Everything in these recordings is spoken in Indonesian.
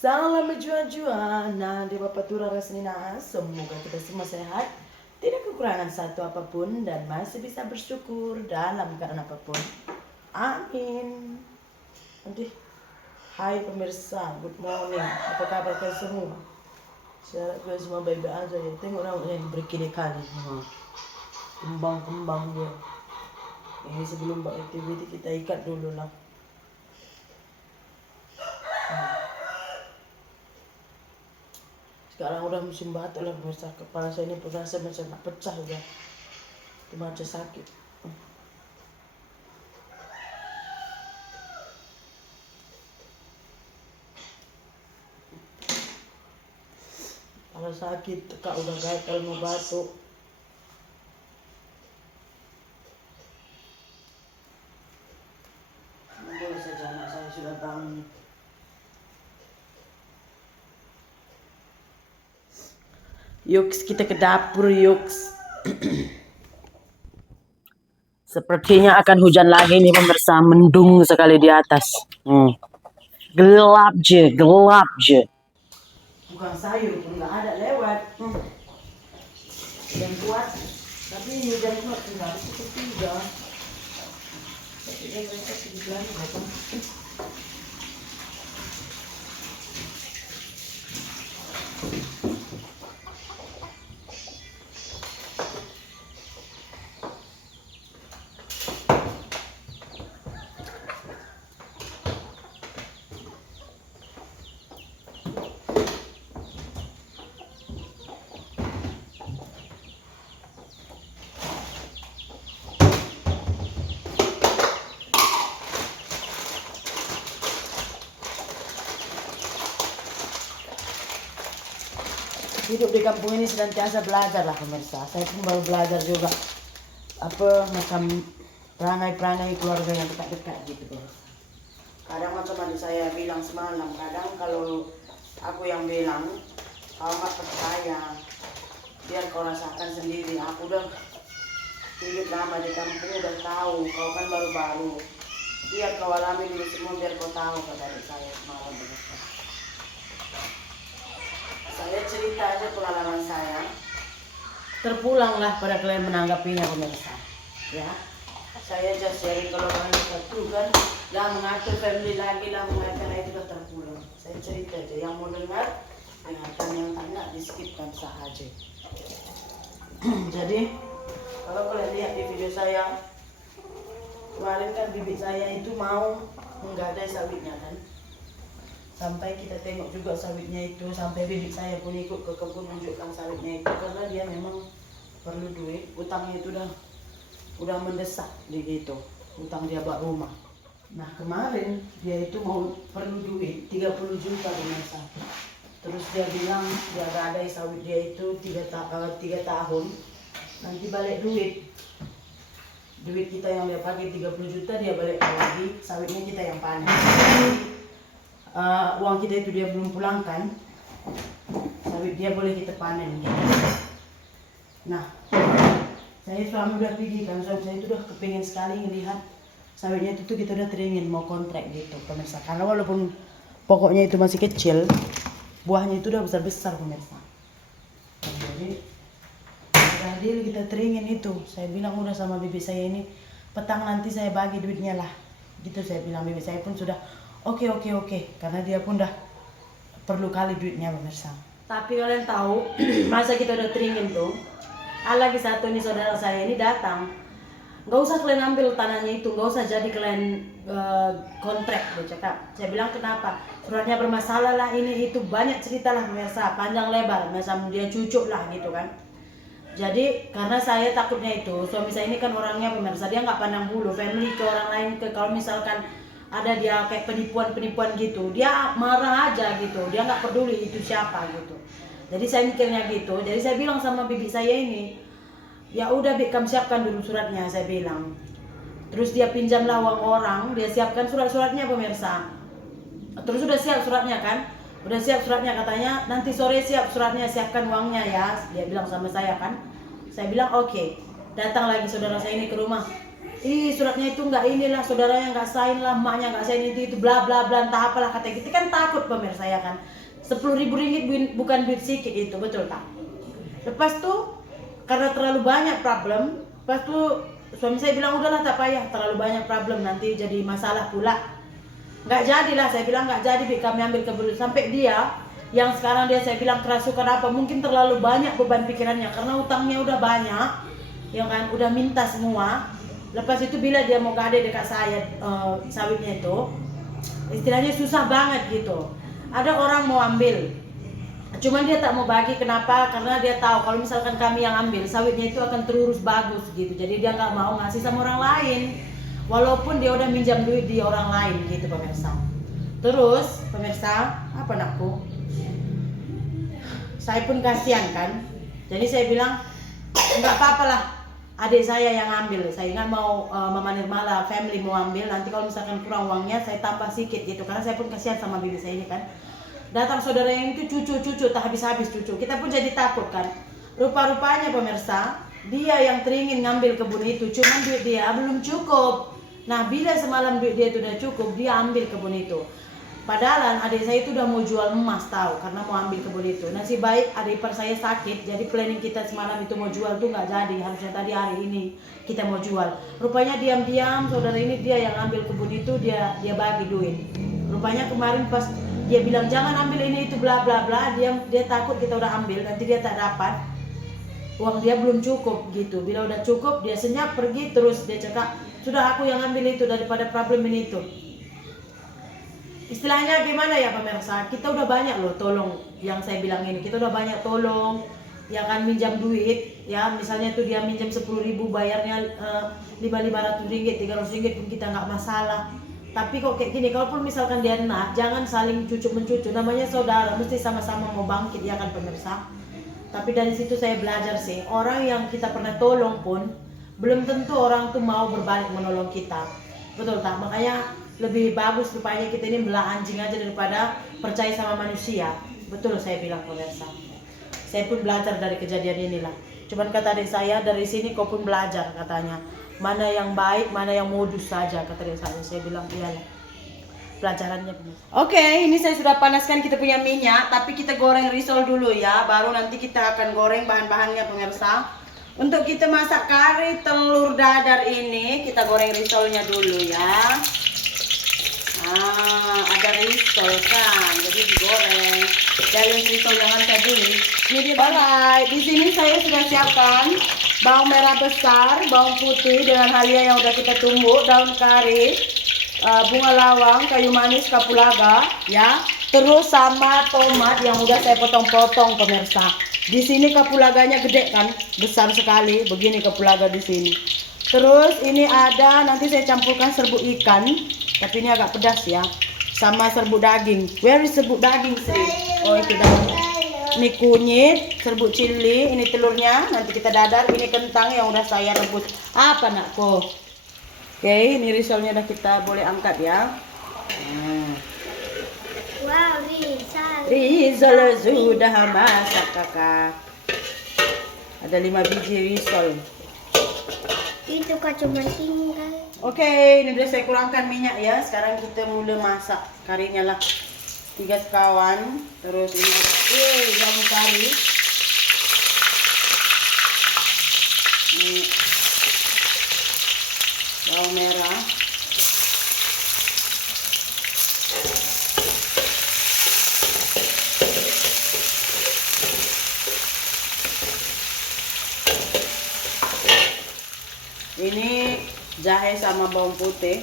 Salam berjuang-juang. Nah, di Bapak Tura Rasnina, semoga kita semua sehat, tidak kekurangan satu apapun, dan masih bisa bersyukur dalam keadaan apapun. Amin. Nanti, hai pemirsa, good morning. Apa kabar kalian semua? Saya kalian semua baik-baik aja ya. Tengok rambutnya yang berkili-kali. Kembang-kembang dia. Ini sebelum aktiviti kita ikat dulu lah. Sekarang udah musim batuk lah pemirsa. Kepala saya ini berasa macam nak pecah udah. Cuma aja sakit. Kalau sakit, kak udah gatal mau batuk. Boleh saja anak saya sudah bangun. Yuks, kita ke dapur Yuks. Sepertinya akan hujan lagi nih pemirsa, mendung sekali di atas. Gelap je, gelap je. Bukan sayur pun nggak ada lewat. Yang kuat, tapi hujan kuat tinggal seperti juga. Tapi mereka sedikit lagi datang. Hidup di kampung ini senantiasa belajar lah pemirsa. Saya pun baru belajar juga apa macam perangai-perangai keluarga yang dekat-dekat gitu pemirsa. Kadang macam adik saya bilang semalam, kadang kalau aku yang bilang kau nggak percaya, biar kau rasakan sendiri. Aku udah hidup lama di kampung, udah tahu. Kau kan baru-baru, biar kau alami dulu semua, biar kau tahu, kata adik saya semalam pemirsa. Saya cerita aja pengalaman saya, terpulanglah pada kalian menanggapinya pemirsa. Ya, saya just sharing kalau kalian satu kan, lah mengatur family lagi, lah mengatur itu sudah terpulang. Saya cerita aja, yang mau dengar dengarkan, yang tak di skipkan sahaja. Jadi kalau kalian lihat di video saya kemarin kan, bibit saya itu mau menggadai sawitnya kan. Sampai kita tengok juga sawitnya itu, sampai bibit saya pun ikut ke kebun menunjukkan sawitnya itu, karena dia memang perlu duit. Utangnya itu udah mendesak di gitu, utang dia buat rumah. Nah kemarin dia itu mau perlu duit 30 juta pemirsa. Terus dia bilang dia gadai sawit dia itu 3 tahun, nanti balik duit kita yang dia pakai 30 juta dia balik lagi, sawitnya kita yang panen. Uang kita itu dia belum pulangkan, sawit dia boleh kita panen gitu. Nah saya selama udah pergi kan, saya itu udah kepingin sekali ngelihat sawitnya itu tuh, kita udah teringin mau kontrak gitu pemirsa. Karena walaupun pokoknya itu masih kecil, buahnya itu udah besar-besar pemirsa. Jadi udah deal kita teringin itu. Saya bilang udah sama bibi saya ini, petang nanti saya bagi duitnya lah gitu. Saya bilang bibi saya pun sudah oke, karena dia pun dah perlu kali duitnya pemirsa. Tapi kalian tahu masa kita udah teringin tuh, lagi satu nih saudara saya ini datang, nggak usah kalian ambil tanahnya itu, nggak usah jadi kalian kontrak, dia cakap. Saya bilang kenapa? Suratnya bermasalah lah, ini itu, banyak cerita lah pemirsa, panjang lebar, macam dia cucuk lah gitu kan. Jadi karena saya takutnya itu, suami saya ini kan orangnya pemirsa, dia nggak pandang bulu, family ke orang lain, ke kalau misalkan ada dia kayak penipuan gitu, dia marah aja gitu, dia nggak peduli itu siapa gitu. Jadi saya mikirnya gitu, jadi saya bilang sama bibi saya ini, ya udah Bik, kamu siapkan dulu suratnya, saya bilang. Terus dia pinjamlah uang orang, dia siapkan surat-suratnya pemirsa. Terus udah siap suratnya kan, udah siap suratnya, katanya nanti sore siap suratnya, siapkan uangnya ya, dia bilang sama saya kan. Saya bilang oke. Datang lagi saudara saya ini ke rumah, ih suratnya itu nggak inilah, saudaranya nggak sign lah, emaknya nggak sign itu bla bla bla entah apalah kata gitu kan. Takut pemirsa ya kan, 10.000 ringgit bukan duit sedikit itu, betul tak? Lepas tuh karena terlalu banyak problem, lepas tuh suami saya bilang udahlah tak payah, terlalu banyak problem nanti jadi masalah pula. Nggak jadilah, saya bilang nggak jadi kami ambil kebun. Sampai dia yang sekarang dia saya bilang kerasukan apa, mungkin terlalu banyak beban pikirannya karena utangnya udah banyak ya kan, udah minta semua. Lepas itu bila dia mau gade dekat saya sawitnya itu istilahnya susah banget gitu. Ada orang mau ambil, cuman dia tak mau bagi. Kenapa? Karena dia tahu kalau misalkan kami yang ambil sawitnya itu akan terurus bagus gitu. Jadi dia nggak mau ngasih sama orang lain, walaupun dia udah minjam duit di orang lain gitu pemirsa. Terus pemirsa, apa nakku? Saya pun kasihan kan. Jadi saya bilang nggak apa-apa lah, adik saya yang ambil. Saya nggak mau Mama Nirmala family mau ambil. Nanti kalau misalkan kurang uangnya saya tambah sedikit gitu. Karena saya pun kasihan sama bibi saya ini kan. Datang saudara yang itu cucu tak habis-habis cucu. Kita pun jadi takut kan. Rupa-rupanya pemirsa, dia yang teringin ngambil kebun itu, cuman duit dia belum cukup. Nah bila semalam duit dia itu udah cukup, dia ambil kebun itu. Padahal adik saya itu udah mau jual emas tahu, karena mau ambil kebun itu. Nasib baik adik ipar saya sakit, jadi planning kita semalam itu mau jual tuh nggak jadi. Harusnya tadi hari ini kita mau jual. Rupanya diam-diam saudara ini dia yang ambil kebun itu, dia bagi duit. Rupanya kemarin pas dia bilang jangan ambil ini itu bla bla bla, dia takut kita udah ambil, nanti dia tak dapat. Uang dia belum cukup gitu. Bila udah cukup dia senyap pergi, terus dia cakap sudah aku yang ambil itu daripada problem ini itu. Istilahnya gimana ya pemirsa, kita udah banyak loh tolong, yang saya bilang ini kita udah banyak tolong ya kan, minjam duit ya, misalnya tuh dia minjam 10.000 bayarnya 500 ringgit 300 ringgit pun kita nggak masalah. Tapi kok kayak gini, kalaupun misalkan dia nak, jangan saling cucu-mencucu, namanya saudara mesti sama-sama mau bangkit ya kan pemirsa. Tapi dari situ saya belajar sih, orang yang kita pernah tolong pun belum tentu orang tuh mau berbalik menolong kita, betul tak? Makanya lebih bagus rupanya kita ini belah anjing aja daripada percaya sama manusia. Betul saya bilang pemirsa. Saya pun belajar dari kejadian inilah. Cuman kata adik saya, dari sini kau pun belajar katanya. Mana yang baik, mana yang modus saja kata adik saya. Saya bilang iyalah. Pelajarannya pemirsa. Oke, ini saya sudah panaskan kita punya minyak, tapi kita goreng risol dulu ya. Baru nanti kita akan goreng bahan-bahannya pemirsa. Untuk kita masak kari telur dadar ini, kita goreng risolnya dulu ya. Ada risol kan, jadi digoreng. Dari risol jangan saya beli. Ini dia. Alright, di sini saya sudah siapkan bawang merah besar, bawang putih dengan halia yang udah kita tumbuk, daun kari, bunga lawang, kayu manis, kapulaga, ya. Terus sama tomat yang udah saya potong-potong pemirsa. Di sini kapulaganya gede kan, besar sekali. Begini kapulaga di sini. Terus ini ada, nanti saya campurkan serbuk ikan, tapi ini agak pedas ya, sama serbuk daging. Where is serbuk daging sih? Oh itu daging. Ini kunyit, serbuk cili, ini telurnya, nanti kita dadar. Ini kentang yang udah saya rebus. Apa nakku? Oke, ini risolnya udah kita boleh angkat ya. Wow, risol. Risol sudah masak kakak. Ada 5 biji risol. Itu kak cuma tinggal. Oke, ini udah saya kurangkan minyak ya. Sekarang kita mulai masak karinya lah. 3 sekawan. Terus ini bawang kari. Ini bawang merah. Ini jahe sama bawang putih.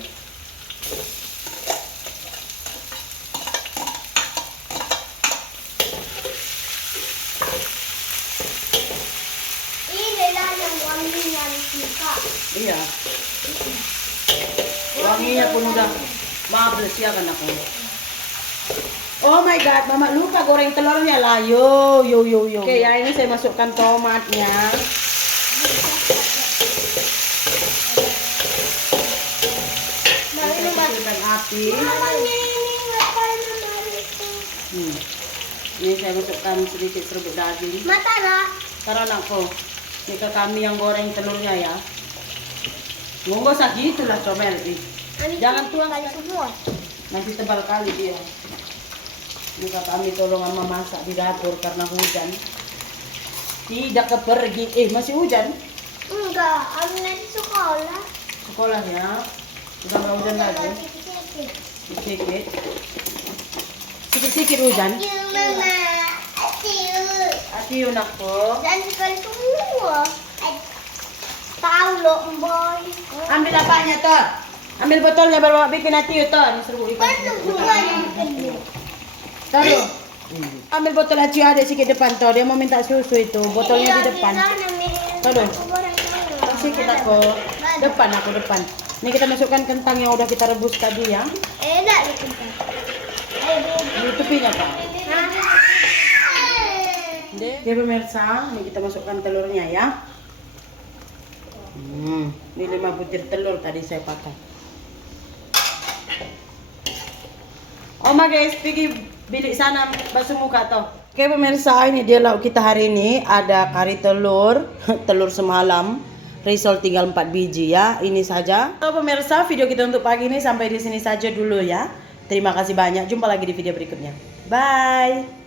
Inilah yang wanginya suka. Iya. Wanginya pun udah marvelous ya kan aku. Oh my god, mama lupa goreng telurnya lah. Yo. Oke ya, ini saya masukkan tomatnya. Api. Ini saya masukkan sedikit serbuk daging. Mata nak. Karena anakku, ini ke kami yang goreng telurnya ya. Nggak usah gitu lah comel. Jangan tuang kali semua. nanti tebal kali dia. Ini kata Ami tolongan memasak di dapur karena hujan. Tidak kepergi. Masih hujan? Enggak, Ami nanti sekolah. Sekolah ya. Udah nggak hujan lagi. Sedikit-sedikit. Sedikit. Sikit-sikit hujan. Mama. Asyik nakku. Dan sekali semua. Tahu loh, boy. Ambil apanya Tor? Ambil botolnya baru bikin hati Tor. Seru ikan. Taruh. Ambil botol aci ada sikit depan Tor. Dia mau minta susu itu. Botolnya di depan. Taruh. Sikit aku. Depan aku depan. Ini kita masukkan kentang yang udah kita rebus tadi ya. Enak nih kentang. Ini tepinya Kak. Oke pemirsa, ini kita masukkan telurnya ya. Ini 5 butir telur tadi saya pakai. Oma guys, pergi bilik sana basuh muka toh. Oke pemirsa, ini dia lauk kita hari ini. Ada kari telur, telur semalam, risol tinggal 4 biji ya. Ini saja. So pemirsa, video kita untuk pagi ini sampai di sini saja dulu ya. Terima kasih banyak. Jumpa lagi di video berikutnya. Bye.